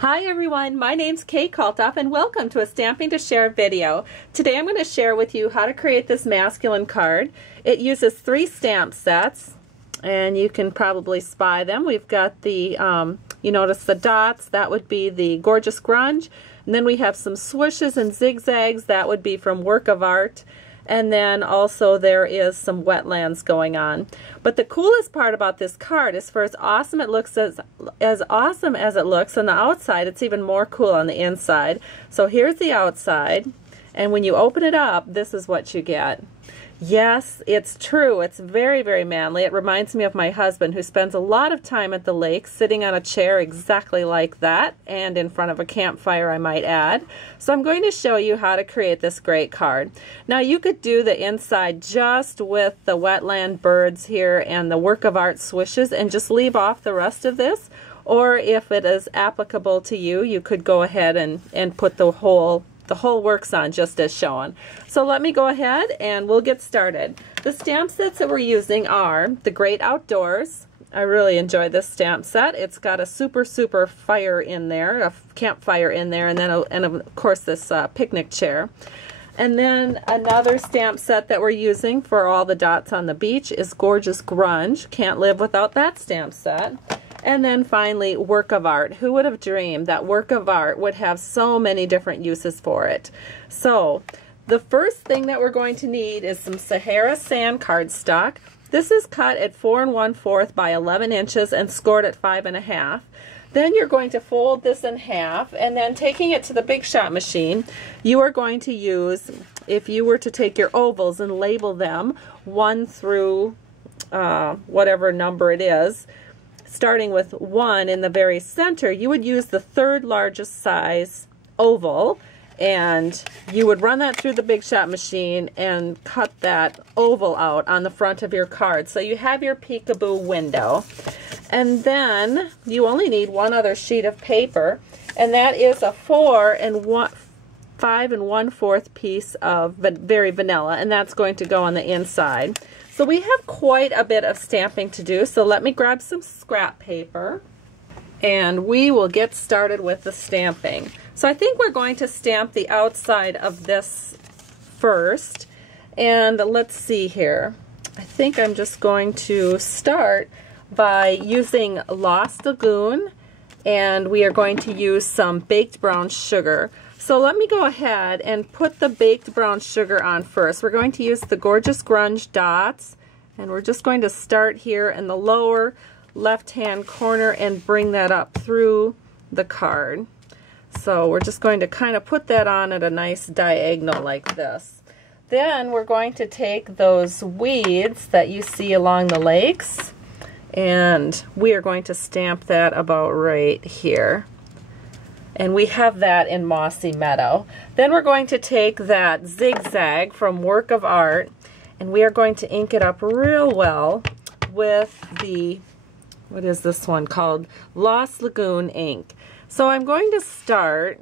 Hi everyone, my name's Kate Kalthoff and welcome to a Stamping to Share video. Today I'm going to share with you how to create this masculine card. It uses 3 stamp sets and you can probably spy them. We've got the, you notice the dots, that would be the Gorgeous Grunge. And then we have some swooshes and zigzags, that would be from Work of Art. And then also there is some Wetlands going on. But the coolest part about this card is for as awesome it looks as awesome as it looks on the outside, it's even more cool on the inside. So here's the outside, and when you open it up, this is what you get. Yes, it's true. It's very, very manly. It reminds me of my husband, who spends a lot of time at the lake sitting on a chair exactly like that, and in front of a campfire, I might add. So I'm going to show you how to create this great card. Now you could do the inside just with the wetland birds here and the Work of Art swishes and just leave off the rest of this. Or if it is applicable to you, you could go ahead and put the whole works on just as shown. So let me go ahead and we'll get started. The stamp sets that we're using are the Great Outdoors. I really enjoy this stamp set. It's got a super fire in there, a campfire in there, and then of course this picnic chair. And then another stamp set that we're using for all the dots on the beach is Gorgeous Grunge. Can't live without that stamp set. And then finally, Work of Art. Who would have dreamed that Work of Art would have so many different uses for it? So, the first thing that we're going to need is some Sahara sand cardstock. This is cut at 4 1/4 by 11 inches and scored at 5 1/2. Then you're going to fold this in half, and then taking it to the Big Shot machine, you are going to use, if you were to take your ovals and label them 1 through whatever number it is, starting with 1 in the very center, you would use the 3rd largest size oval, and you would run that through the Big Shot machine and cut that oval out on the front of your card. So you have your peekaboo window. And then you only need one other sheet of paper, and that is a 5 1/4 piece of very vanilla, and that's going to go on the inside. So we have quite a bit of stamping to do, so let me grab some scrap paper and we will get started with the stamping. So I think we're going to stamp the outside of this first, and let's see here. I think I'm just going to start by using Lost Lagoon, and we are going to use some baked brown sugar. So let me go ahead and put the baked brown sugar on first. We're going to use the Gorgeous Grunge dots, and we're just going to start here in the lower left-hand corner and bring that up through the card. So we're just going to kind of put that on at a nice diagonal like this. Then we're going to take those weeds that you see along the lakes, and we are going to stamp that about right here. And we have that in Mossy Meadow. Then we're going to take that zigzag from Work of Art, and we are going to ink it up real well with the, what is this one called? Lost Lagoon ink. So I'm going to start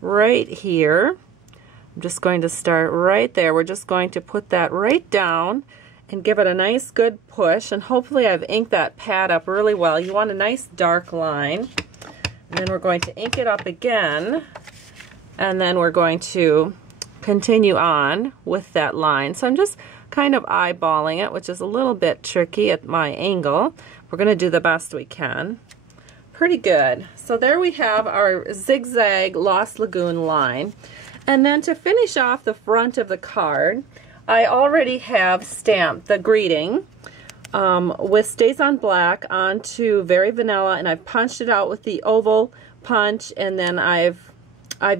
right here. I'm just going to start right there. We're just going to put that right down and give it a nice good push, and hopefully I've inked that pad up really well. You want a nice dark line. And then we're going to ink it up again, and then we're going to continue on with that line. So I'm just kind of eyeballing it, which is a little bit tricky at my angle. We're going to do the best we can. Pretty good. So there we have our zigzag Lost Lagoon line. And then to finish off the front of the card, I already have stamped the greeting with Stays on Black onto Very Vanilla, and I've punched it out with the oval punch, and then I've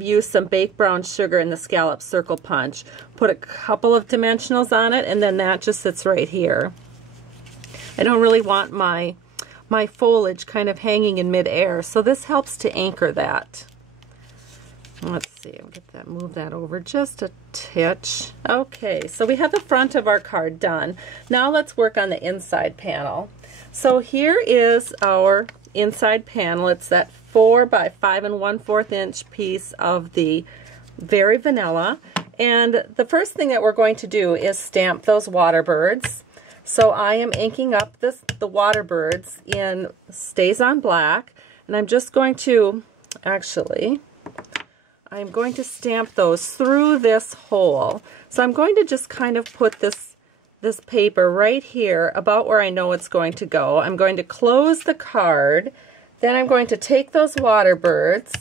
used some baked brown sugar in the scallop circle punch. Put a couple of dimensionals on it, and then that just sits right here. I don't really want my foliage kind of hanging in midair, so this helps to anchor that. Let's see, I'll get that, move that over just a titch. Okay, so we have the front of our card done. Now let's work on the inside panel. So here is our inside panel. It's that 4 by 5 1/4 inch piece of the Very Vanilla. And the first thing that we're going to do is stamp those water birds. So I am inking up the water birds in Stays on Black. And I'm just going to, actually, I'm going to stamp those through this hole. So I'm going to just kind of put this paper right here about where I know it's going to go. I'm going to close the card. Then I'm going to take those water birds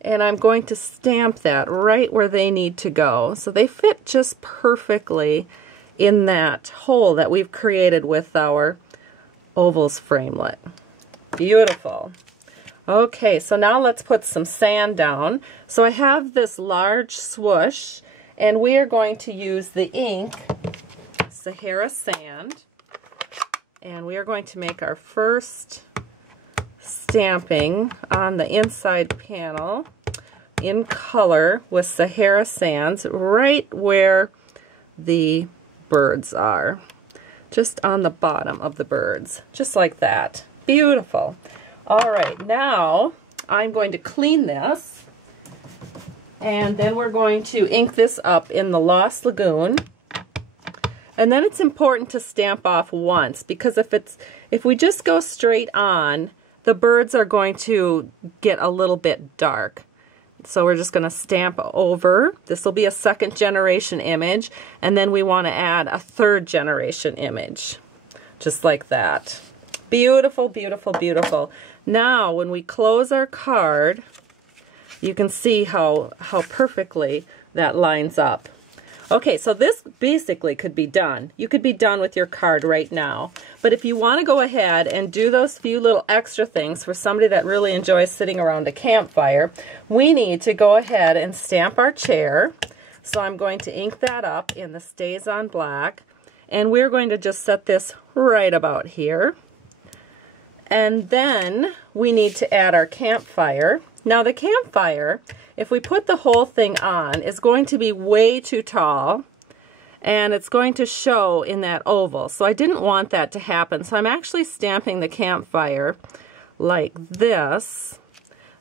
and I'm going to stamp that right where they need to go. So they fit just perfectly in that hole that we've created with our ovals framelit. Beautiful. Okay, so now let's put some sand down. So I have this large swoosh, and we are going to use the ink, Sahara Sand, and we are going to make our first stamping on the inside panel in color with Sahara Sands right where the birds are, just on the bottom of the birds, just like that. Beautiful. All right, now I'm going to clean this, and then we're going to ink this up in the Lost Lagoon. And then it's important to stamp off once, because if we just go straight on, the birds are going to get a little bit dark. So we're just going to stamp over. This will be a second generation image, and then we want to add a third generation image, just like that. Beautiful, beautiful, beautiful. Now, when we close our card, you can see how perfectly that lines up. Okay, so this basically could be done. You could be done with your card right now. But if you want to go ahead and do those few little extra things for somebody that really enjoys sitting around a campfire, we need to go ahead and stamp our chair. So I'm going to ink that up in the Stays on Black. And we're going to just set this right about here. And then we need to add our campfire. Now the campfire, if we put the whole thing on, is going to be way too tall, and it's going to show in that oval. So I didn't want that to happen. So I'm actually stamping the campfire like this.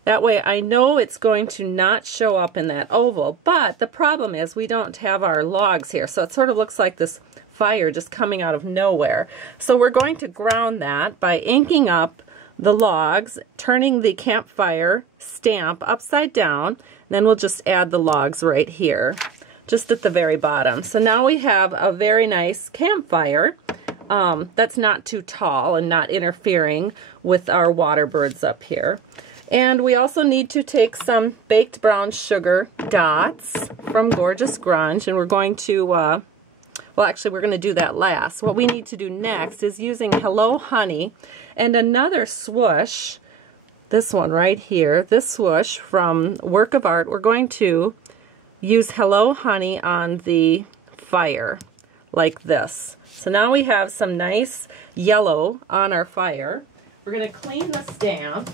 That way I know it's going to not show up in that oval. But the problem is we don't have our logs here. So it sort of looks like this fire just coming out of nowhere. So we're going to ground that by inking up the logs, turning the campfire stamp upside down, then we'll just add the logs right here, just at the very bottom. So now we have a very nice campfire that's not too tall and not interfering with our water birds up here. And we also need to take some baked brown sugar dots from Gorgeous Grunge, and we're going to, well actually we're going to do that last. What we need to do next is using Hello Honey and another swoosh, this one right here, this swoosh from Work of Art. We're going to use Hello Honey on the fire like this. So now we have some nice yellow on our fire. We're going to clean the stamp,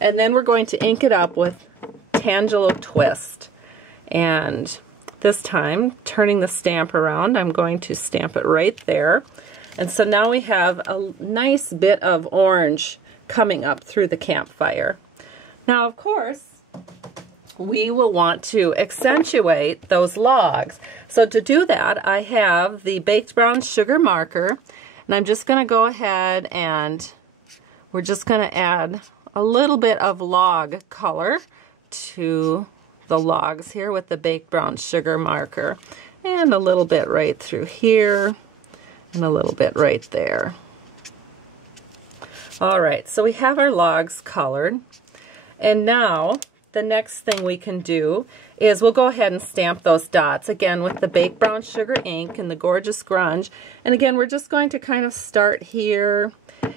and then we're going to ink it up with Tangelo Twist. And this time, turning the stamp around, I'm going to stamp it right there. And so now we have a nice bit of orange coming up through the campfire. Now, of course, we will want to accentuate those logs. So to do that, I have the Baked Brown Sugar marker, and I'm just going to go ahead and we're just going to add a little bit of log color to the logs here with the Baked Brown Sugar marker, and a little bit right through here and a little bit right there. All right, so we have our logs colored, and now the next thing we can do is we'll go ahead and stamp those dots again with the Baked Brown Sugar ink and the Gorgeous Grunge. And again, we're just going to kind of start here,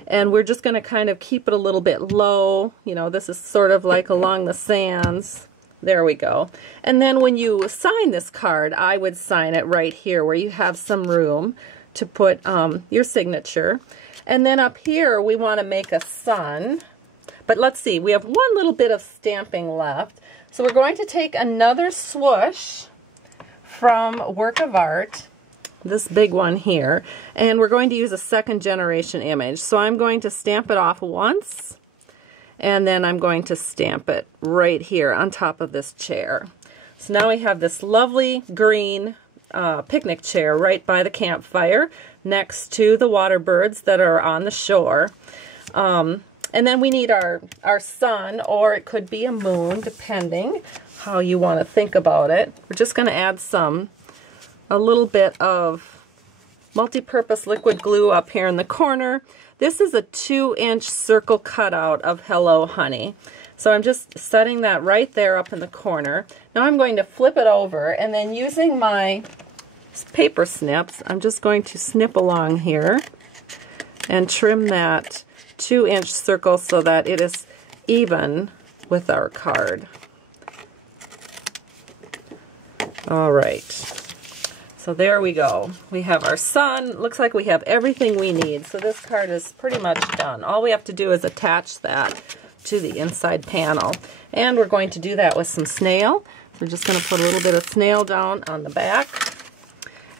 and we're just going to kind of keep it a little bit low. You know, this is sort of like along the sands. There we go. And then when you sign this card, I would sign it right here where you have some room to put your signature. And then up here, we want to make a sun. But let's see, we have one little bit of stamping left. So we're going to take another swoosh from Work of Art, this big one here, and we're going to use a second generation image. So I'm going to stamp it off once, and then I'm going to stamp it right here on top of this chair. So now we have this lovely green picnic chair right by the campfire next to the water birds that are on the shore. And then we need our sun, or it could be a moon, depending how you want to think about it. We're just going to add a little bit of multi-purpose liquid glue up here in the corner. This is a 2-inch circle cutout of Hello Honey. So I'm just setting that right there up in the corner. Now I'm going to flip it over, and then using my paper snips, I'm just going to snip along here and trim that 2-inch circle so that it is even with our card. All right. So there we go. We have our sun. Looks like we have everything we need. So this card is pretty much done. All we have to do is attach that to the inside panel. And we're going to do that with some snail. So we're just going to put a little bit of snail down on the back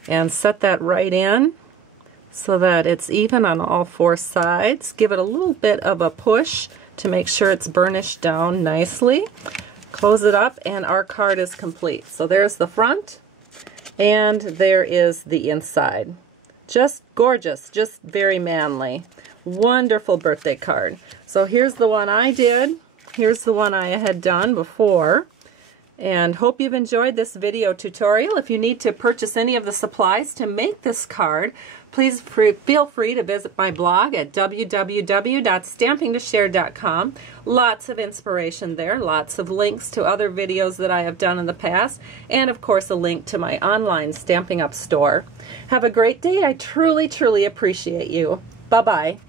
and set that right in so that it's even on all 4 sides. Give it a little bit of a push to make sure it's burnished down nicely. Close it up and our card is complete. So there's the front and there is the inside. Just gorgeous, just very manly. Wonderful birthday card. So here's the one I did. Here's the one I had done before. And hope you've enjoyed this video tutorial. If you need to purchase any of the supplies to make this card, please feel free to visit my blog at www.stampingtoshare.com. Lots of inspiration there, lots of links to other videos that I have done in the past, and of course a link to my online Stampin' Up! Store. Have a great day. I truly, truly appreciate you. Bye-bye.